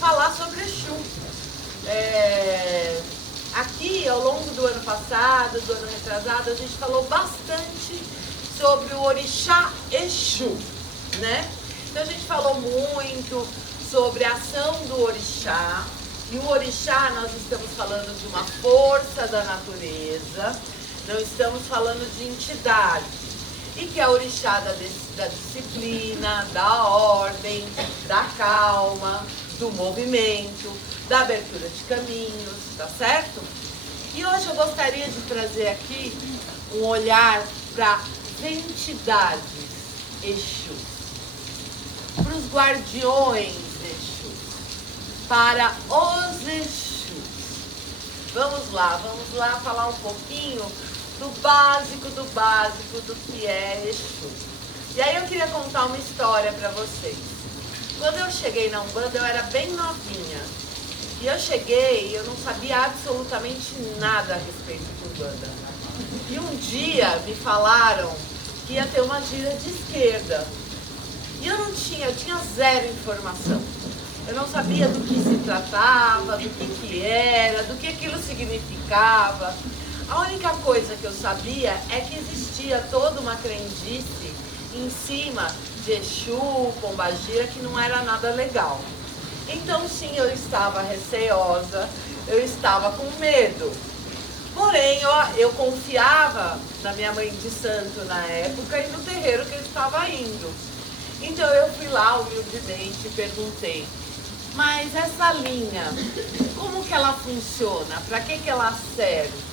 falar sobre Exu. Aqui, ao longo do ano passado, do ano retrasado, a gente falou bastante sobre o orixá Exu, né? Então a gente falou muito sobre a ação do orixá. E o orixá, nós estamos falando de uma força da natureza, não estamos falando de entidade. E que é o orixá da disciplina, da ordem, da calma, do movimento, da abertura de caminhos, tá certo? E hoje eu gostaria de trazer aqui um olhar para as entidades Exu, para os guardiões Exu, para os Exus. Vamos lá falar um pouquinho do básico do que é Exu. E aí eu queria contar uma história para vocês. Quando eu cheguei na Umbanda, eu era bem novinha. E eu cheguei e eu não sabia absolutamente nada a respeito de Umbanda. E um dia me falaram que ia ter uma gira de esquerda. E eu tinha zero informação. Eu não sabia do que se tratava, do que era, do que aquilo significava. A única coisa que eu sabia é que existia toda uma crendice em cima de Exu, Pombagira, que não era nada legal. Então sim, eu estava receosa, eu estava com medo. Porém, eu confiava na minha mãe de santo na época e no terreiro que eu estava indo. Então eu fui lá humildemente e perguntei: mas essa linha, como que ela funciona? Para que ela serve?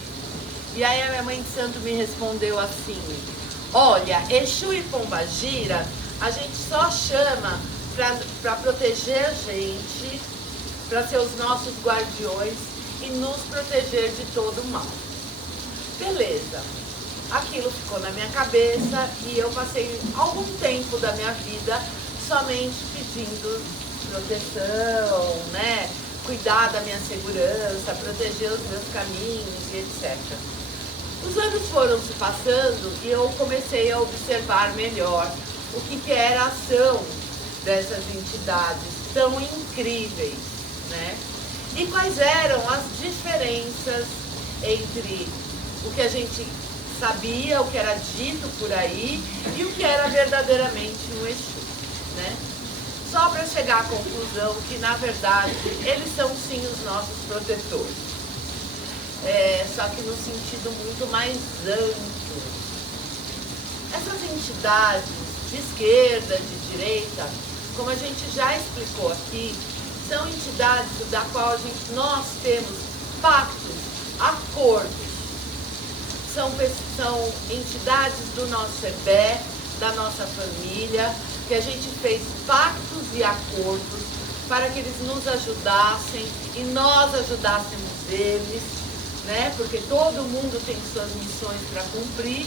E aí a minha mãe de santo me respondeu assim: olha, Exu e Pombagira a gente só chama para proteger a gente, para ser os nossos guardiões e nos proteger de todo o mal. Beleza. Aquilo ficou na minha cabeça e eu passei algum tempo da minha vida somente pedindo proteção, né? Cuidar da minha segurança, proteger os meus caminhos e etc. Os anos foram se passando e eu comecei a observar melhor o que era a ação dessas entidades tão incríveis, né? E quais eram as diferenças entre o que a gente sabia, o que era dito por aí e o que era verdadeiramente um Exu, né? Só para chegar à conclusão que, na verdade, eles são sim os nossos protetores. Só que no sentido muito mais amplo. Essas entidades de esquerda, de direita, como a gente já explicou aqui, são entidades da qual nós temos pactos, acordos. São entidades do nosso EBE, da nossa família, que a gente fez pactos e acordos para que eles nos ajudassem e nós ajudássemos eles, né? Porque todo mundo tem suas missões para cumprir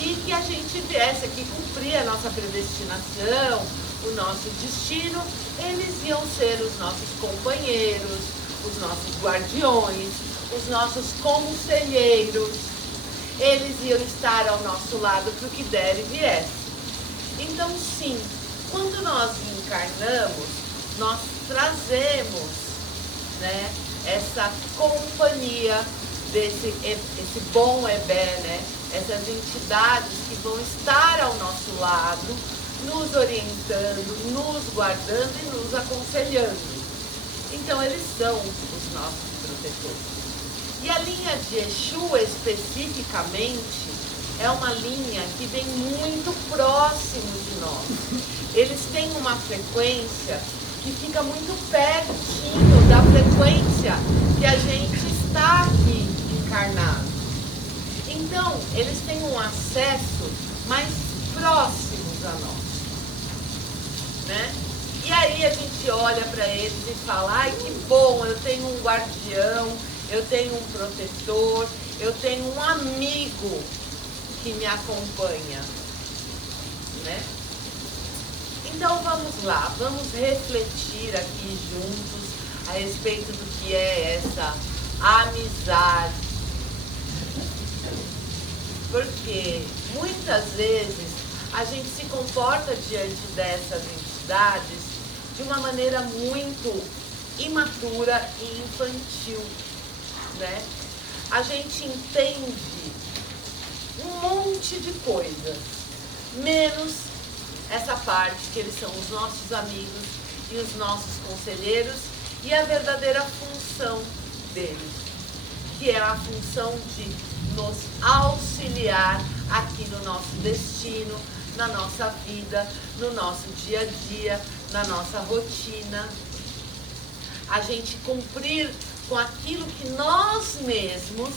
e que a gente viesse aqui cumprir a nossa predestinação, o nosso destino. Eles iam ser os nossos companheiros, os nossos guardiões, os nossos conselheiros. Eles iam estar ao nosso lado para o que der e viesse. Então, sim, quando nós encarnamos, nós trazemos, né, essa companhia esse bom EBE, né, essas entidades que vão estar ao nosso lado, nos orientando, nos guardando e nos aconselhando. Então, eles são os nossos protetores. E a linha de Exu, especificamente, é uma linha que vem muito próximo de nós. Eles têm uma frequência que fica muito pertinho da frequência que a gente está aqui encarnado. Então, eles têm um acesso mais próximos a nós, né? E aí a gente olha para eles e fala: ai, que bom, eu tenho um guardião, eu tenho um protetor, eu tenho um amigo que me acompanha, né? Então vamos lá, vamos refletir aqui juntos a respeito do que é essa amizade. Porque muitas vezes a gente se comporta diante dessas entidades de uma maneira muito imatura e infantil, né? A gente entende um monte de coisas, menos essa parte que eles são os nossos amigos e os nossos conselheiros e a verdadeira função deles, que é a função de nos auxiliar aqui no nosso destino, na nossa vida, no nosso dia a dia, na nossa rotina. A gente cumprir com aquilo que nós mesmos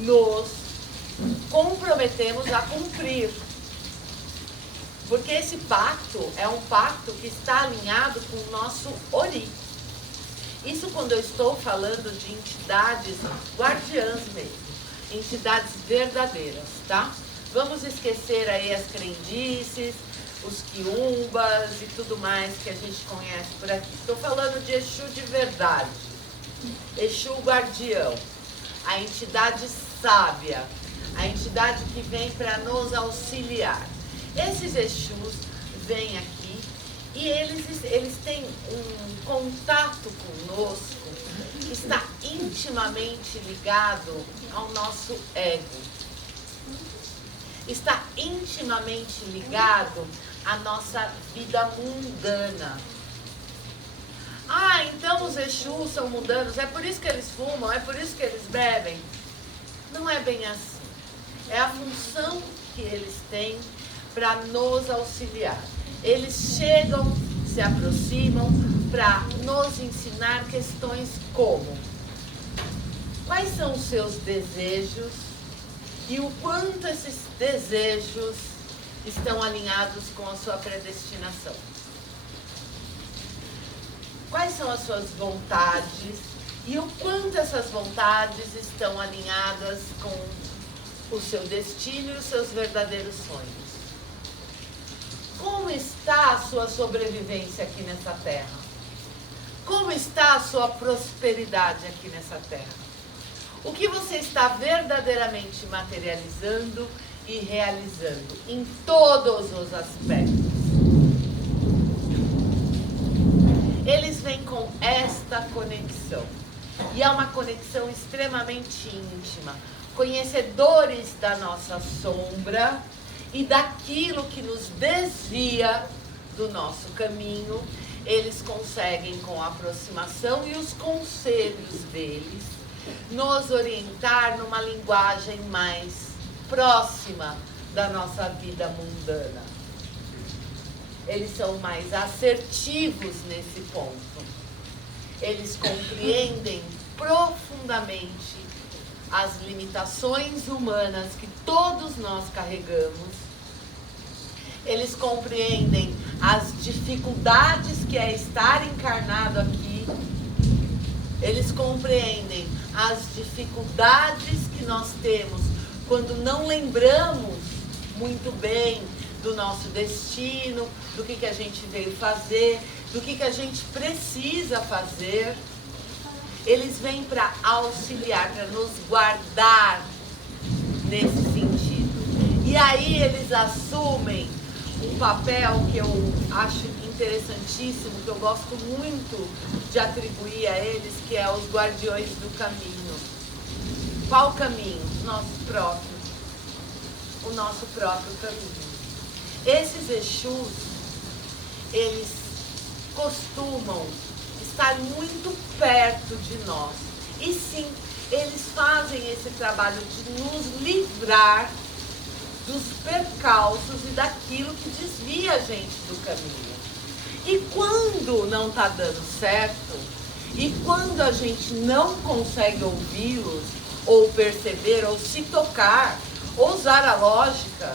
nos comprometemos a cumprir. Porque esse pacto é um pacto que está alinhado com o nosso Ori. Isso quando eu estou falando de entidades guardiãs mesmo, entidades verdadeiras, tá? Vamos esquecer aí as crendices, os quiumbas e tudo mais que a gente conhece por aqui. Estou falando de Exu de verdade, Exu guardião, a entidade sábia, a entidade que vem para nos auxiliar. Esses Exus vêm aqui e eles têm um contato conosco que está intimamente ligado ao nosso ego. Está intimamente ligado à nossa vida mundana. Ah, então os Exus são mundanos, é por isso que eles fumam, é por isso que eles bebem. Não é bem assim. É a função que eles têm para nos auxiliar. Eles chegam, se aproximam para nos ensinar questões como: quais são os seus desejos e o quanto esses desejos estão alinhados com a sua predestinação. Quais são as suas vontades e o quanto essas vontades estão alinhadas com o seu destino e os seus verdadeiros sonhos. Como está a sua sobrevivência aqui nessa terra? Como está a sua prosperidade aqui nessa terra? O que você está verdadeiramente materializando e realizando em todos os aspectos? Eles vêm com esta conexão. E é uma conexão extremamente íntima. Conhecedores da nossa sombra e daquilo que nos desvia do nosso caminho, eles conseguem, com a aproximação e os conselhos deles, nos orientar numa linguagem mais próxima da nossa vida mundana. Eles são mais assertivos nesse ponto. Eles compreendem profundamente as limitações humanas que todos nós carregamos. Eles compreendem as dificuldades que é estar encarnado aqui. Eles compreendem as dificuldades que nós temos quando não lembramos muito bem do nosso destino, do que a gente veio fazer, do que a gente precisa fazer. Eles vêm para auxiliar, para nos guardar nesse sentido. E aí eles assumem um papel que eu acho interessantíssimo, que eu gosto muito de atribuir a eles, que é os guardiões do caminho. Qual caminho? O nosso próprio caminho. Esses Exus, eles costumam estar muito perto de nós. E sim, eles fazem esse trabalho de nos livrar dos percalços e daquilo que desvia a gente do caminho. E quando não está dando certo, e quando a gente não consegue ouvi-los, ou perceber, ou se tocar, ou usar a lógica,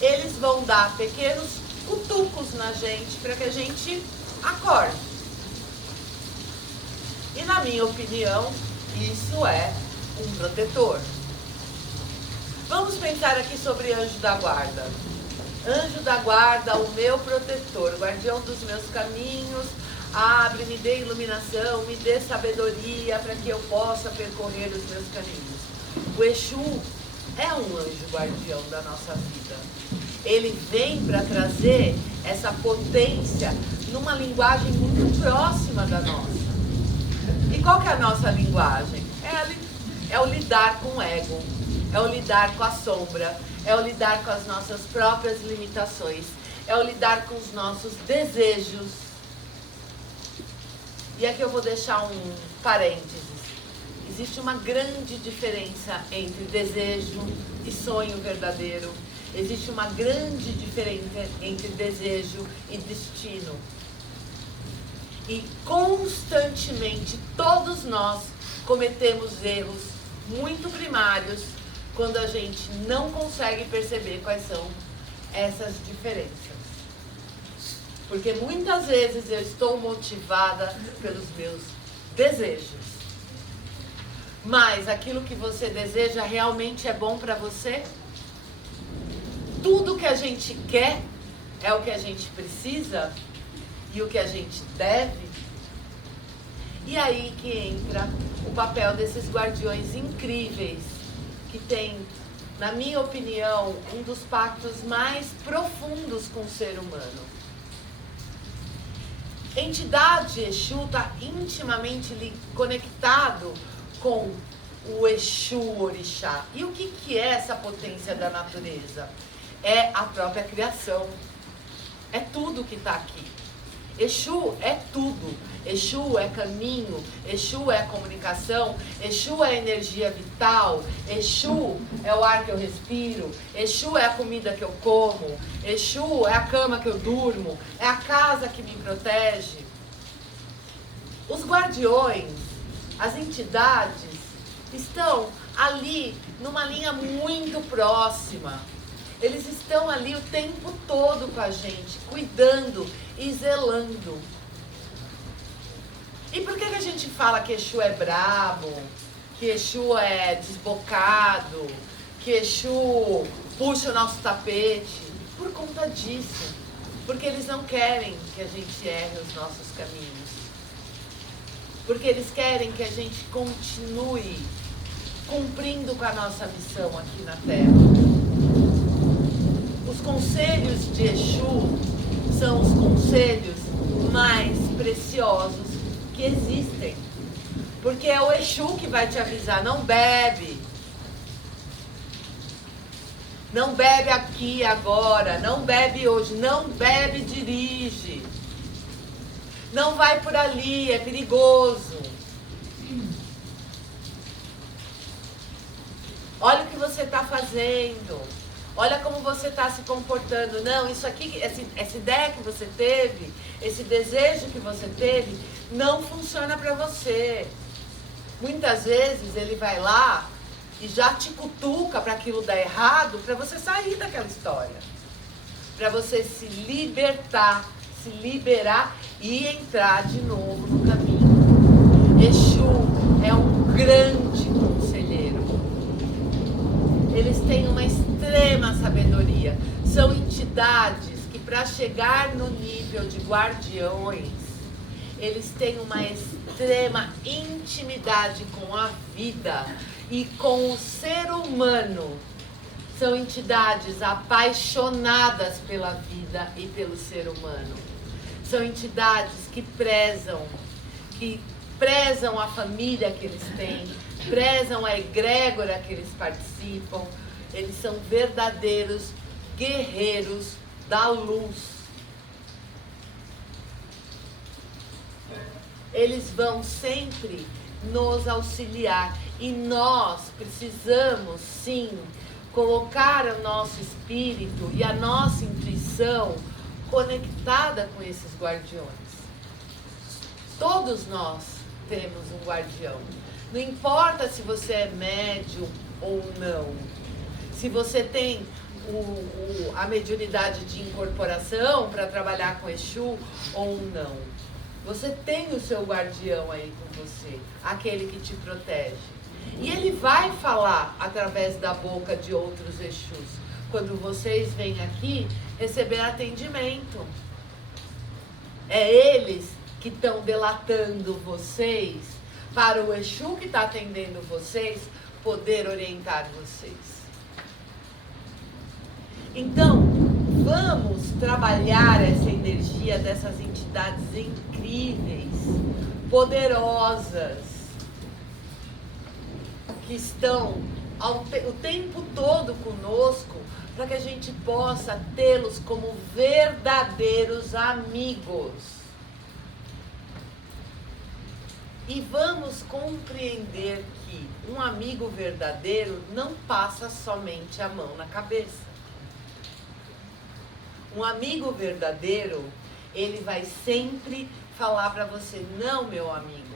eles vão dar pequenos cutucos na gente para que a gente acorde. E na minha opinião, isso é um protetor. Vamos pensar aqui sobre anjo da guarda. Anjo da guarda, o meu protetor, guardião dos meus caminhos, abre, me dê iluminação, me dê sabedoria para que eu possa percorrer os meus caminhos. O Exu é um anjo guardião da nossa vida. Ele vem para trazer essa potência numa linguagem muito próxima da nossa. qual que é a nossa linguagem? É o lidar com o ego, é o lidar com a sombra, é o lidar com as nossas próprias limitações, é o lidar com os nossos desejos. E aqui eu vou deixar um parênteses. Existe uma grande diferença entre desejo e sonho verdadeiro. Existe uma grande diferença entre desejo e destino. E constantemente todos nós cometemos erros muito primários quando a gente não consegue perceber quais são essas diferenças. Porque muitas vezes eu estou motivada pelos meus desejos. Mas aquilo que você deseja realmente é bom para você? Tudo que a gente quer é o que a gente precisa e o que a gente deve? E aí que entra o papel desses guardiões incríveis, que tem, na minha opinião, um dos pactos mais profundos com o ser humano. Entidade Exu está intimamente conectado com o Exu Orixá. E o que é essa potência da natureza? É a própria criação. É tudo que está aqui. Exu é tudo. Exu é caminho, Exu é comunicação, Exu é energia vital, Exu é o ar que eu respiro, Exu é a comida que eu como, Exu é a cama que eu durmo, é a casa que me protege. Os guardiões, as entidades, estão ali numa linha muito próxima. Eles estão ali o tempo todo com a gente, cuidando e zelando. E por que a gente fala que Exu é brabo, que Exu é desbocado, que Exu puxa o nosso tapete? Por conta disso. Porque eles não querem que a gente erre os nossos caminhos. Porque eles querem que a gente continue cumprindo com a nossa missão aqui na Terra. Os conselhos de Exu são os conselhos mais preciosos que existem. Porque é o Exu que vai te avisar, não bebe. Não bebe aqui agora, não bebe hoje, não bebe e dirige. Não vai por ali, é perigoso. Olha o que você está fazendo. Olha como você está se comportando. Não, isso aqui, essa ideia que você teve, esse desejo que você teve, não funciona para você. Muitas vezes ele vai lá e já te cutuca para aquilo dar errado, para você sair daquela história. Para você se libertar, se liberar e entrar de novo no caminho. Exu é um grande conselheiro. Eles têm uma extrema sabedoria. São entidades que, para chegar no nível de guardiões, eles têm uma extrema intimidade com a vida e com o ser humano. São entidades apaixonadas pela vida e pelo ser humano. São entidades que prezam a família que eles têm, prezam a egrégora que eles participam. Eles são verdadeiros guerreiros da luz. Eles vão sempre nos auxiliar e nós precisamos sim colocar o nosso espírito e a nossa intuição conectada com esses guardiões. Todos nós temos um guardião. Não importa se você é médium ou não. Se você tem a mediunidade de incorporação para trabalhar com Exu ou não. Você tem o seu guardião aí com você, aquele que te protege. E ele vai falar através da boca de outros Exus. Quando vocês vêm aqui receber atendimento. É eles que estão delatando vocês para o Exu que está atendendo vocês poder orientar vocês. Então, vamos trabalhar essa energia dessas entidades incríveis, poderosas, que estão o tempo todo conosco, para que a gente possa tê-los como verdadeiros amigos. E vamos compreender que um amigo verdadeiro não passa somente a mão na cabeça. Um amigo verdadeiro, ele vai sempre falar para você: não, meu amigo,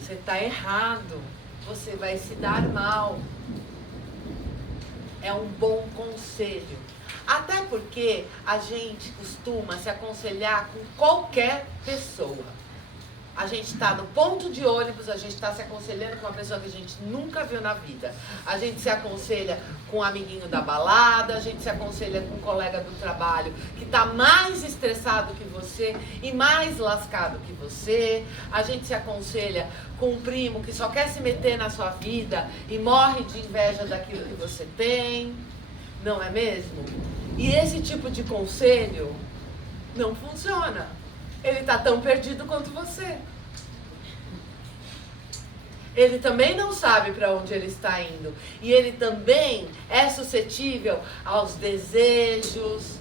você está errado, você vai se dar mal. É um bom conselho. Até porque a gente costuma se aconselhar com qualquer pessoa. A gente está no ponto de ônibus, a gente está se aconselhando com uma pessoa que a gente nunca viu na vida. A gente se aconselha com um amiguinho da balada, a gente se aconselha com um colega do trabalho que está mais estressado que você e mais lascado que você. A gente se aconselha com um primo que só quer se meter na sua vida e morre de inveja daquilo que você tem. Não é mesmo? E esse tipo de conselho não funciona. Ele está tão perdido quanto você. Ele também não sabe para onde ele está indo. E ele também é suscetível aos desejos,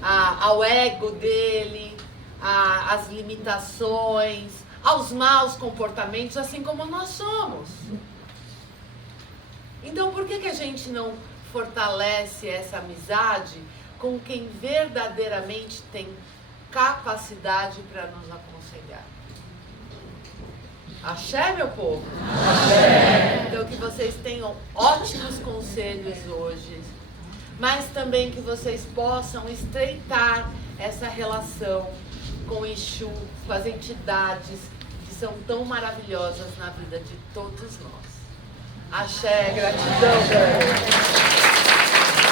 ao ego dele, às limitações, aos maus comportamentos, assim como nós somos. Então, por que a gente não fortalece essa amizade com quem verdadeiramente tem capacidade para nos aconselhar? Axé, meu povo? Axé. Então que vocês tenham ótimos conselhos hoje, mas também que vocês possam estreitar essa relação com o Exu, com as entidades que são tão maravilhosas na vida de todos nós. Axé, gratidão, galera.